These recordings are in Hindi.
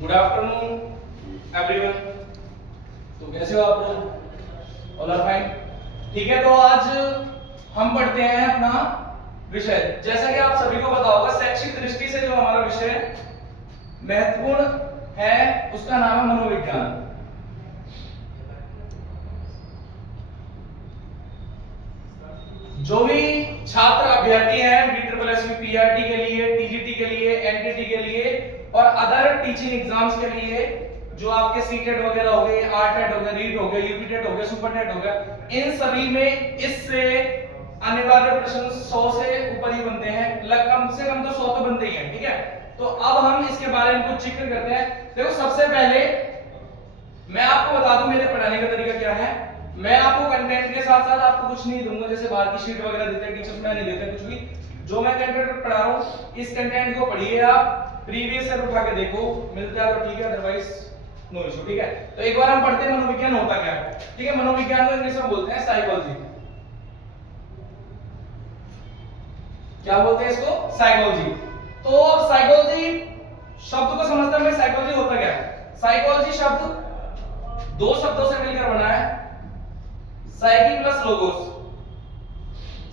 Good afternoon everyone. तो कैसे हो आप लोग? All are fine. ठीक है, तो आज हम पढ़ते हैं अपना विषय। जैसा कि आप सभी को पता होगा, शैक्षिक दृष्टि से जो हमारा विषय महत्वपूर्ण है उसका नाम है मनोविज्ञान। जो भी छात्र अभ्यर्थी हैं BSSB PRT के लिए, TGT के लिए, NTT के लिए और अदर टीचिंग एग्जाम्स के लिए, जो आपके सीटेट वगैरह हो गए, आरटेट हो गए, रीट हो गए, यूपीटेट हो गया, सुपरटेट हो गया, इन सभी में इससे अनिवार्य प्रश्न 100 से ऊपर ही बनते हैं। कम से कम तो 100 तो बनते ही हैं। ठीक है, तो अब हम इसके बारे में कुछ जिक्र करते हैं। देखो, सबसे पहले मैं आपको बता दूं मेरे पढ़ाने का तरीका क्या है। मैं आपको कंटेंट के साथ साथ आपको कुछ नहीं दूंगा, जैसे बाहर की शीट वगैरह देते हैं टीचर्स, मैं नहीं देता कुछ भी। जो मैं कंटेंट पढ़ा रहा हूं, इस कंटेंट को पढ़िए, आप प्रीवियस ईयर उठा के देखो, मिलता है तो ठीक है, अदरवाइज नो इशू। ठीक है, तो एक बार हम पढ़ते हैं मनोविज्ञान होता क्या है। ठीक है, मनोविज्ञान को इंग्लिश में बोलते हैं साइकोलॉजी। क्या बोलते हैं इसको? साइकोलॉजी। तो अब साइकोलॉजी शब्द को समझते हैं, साइकोलॉजी होता क्या है। साइकोलॉजी शब्द दो शब्दों से मिलकर बना है, psyche plus logos.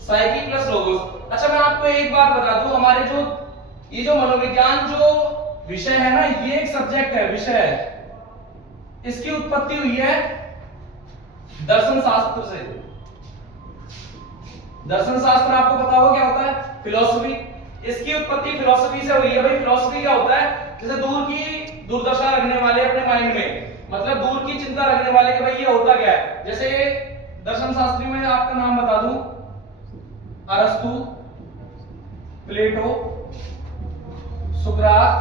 Psyche plus logos. अच्छा, मैं आपको एक बात बता दूं, हमारे जो ये जो मनोविज्ञान जो विषय है ना, ये एक सब्जेक्ट है, विषय है। इसकी उत्पत्ति हुई है दर्शन शास्त्र से। दर्शन शास्त्र आपको पता होगा क्या होता है? फिलॉसफी। इसकी उत्पत्ति फिलॉसफी से हुई है। भाई, फिलॉसफी क्या होता है? जैसे दूर की दुर्दशा रखने वाले अपने माइंड में, मतलब दूर की चिंता रखने वाले कि भाई ये होता क्या है। जैसे दर्शन शास्त्री में आपका नाम बता दूं, अरस्तु, प्लेटो, सुकरात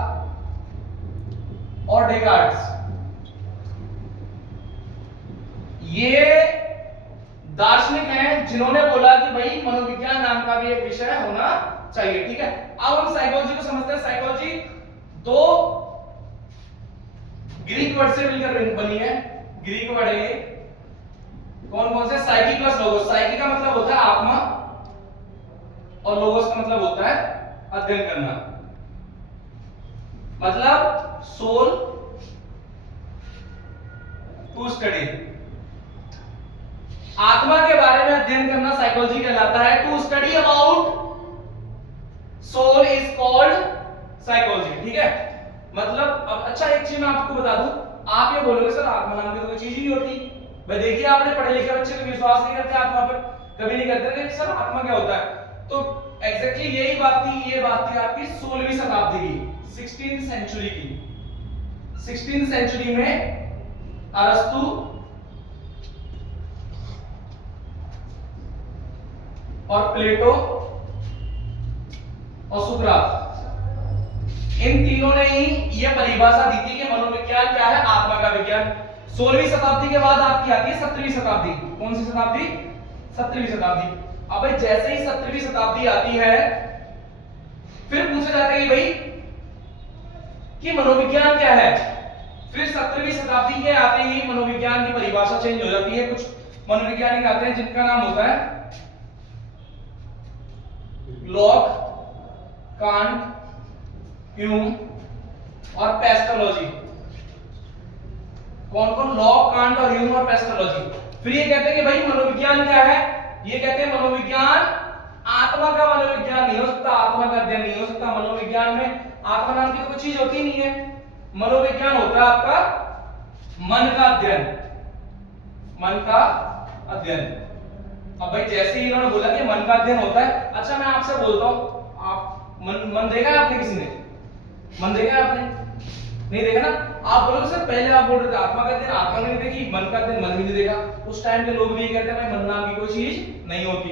और डेकार्ट्स। ये दार्शनिक हैं जिन्होंने बोला कि भाई मनोविज्ञान नाम का भी एक विषय होना चाहिए। ठीक है, अब हम साइकोलॉजी को समझते हैं। साइकोलॉजी दो ग्रीक वर्ड से मिलकर बनी है। ग्रीक वर्ड है ये। कौन कौन से? Psyche plus logos. साइकी का मतलब होता है आत्मा और लोगोस का मतलब होता है अध्ययन करना, मतलब सोल टू स्टडी। आत्मा के बारे में अध्ययन करना साइकोलॉजी कहलाता है। To study about soul is called psychology. ठीक है, मतलब अब अच्छा एक चीज मैं आपको बता दूं, आप ये बोलोगे सर आत्मा नाम की तो कोई चीज ही नहीं होती। भाई देखिए, आपने पढ़े लिखे बच्चे को विश्वास नहीं करते आत्मा पर, कभी नहीं करते कि सर आत्मा क्या होता है। तो एग्जैक्टली यही बात थी, ये बात थी आपकी 16वीं शताब्दी की, 16th सेंचुरी की। 16th सेंचुरी में अरस्तु, और प्लेटो और सुकरात, इन तीनों ने ही यह परिभाषा दी थी कि मनोविज्ञान क्या है, आत्मा का विज्ञान। 16वीं शताब्दी के बाद आपकी आती है 17वीं शताब्दी। कौन सी शताब्दी? 17वीं शताब्दी। अब जैसे ही 17वीं शताब्दी आती है, फिर पूछा जाता है कि भाई कि मनोविज्ञान क्या है। फिर 17वीं शताब्दी के आते ही मनोविज्ञान की परिभाषा चेंज हो जाती है। कुछ मनोवैज्ञानिक आते हैं जिनका नाम होता है लॉक, कांट, ह्यूम और पेस्टोलॉजी। कौन कौन? लॉक, कांट और ह्यूम और पेस्टोलॉजी। फिर ये कहते हैं कि भाई मनोविज्ञान क्या है। ये कहते हैं मनोविज्ञान आत्मा का मनोविज्ञान नहीं हो सकता, आत्मा का अध्ययन नहीं हो सकता। मनोविज्ञान में आत्मा नाम की तो कोई चीज होती नहीं है। मनोविज्ञान होता है आपका मन का अध्ययन, मन का अध्ययन। अब भाई जैसे ही इन्होंने बोला कि मन का अध्ययन होता है, अच्छा मैं आपसे बोलता हूं, आप मन देखा है आपने? किसी ने मन देखा है आपने? नहीं देखा ना। आप बोलोगे सर पहले आप बोल रहे थे आत्मा का अध्ययन, आत्मा ने नहीं देखी, मन का अध्ययन मन भी नहीं देखा। उस टाइम के लोग भी ये कहते हैं भाई मन नाम की कोई चीज नहीं होती।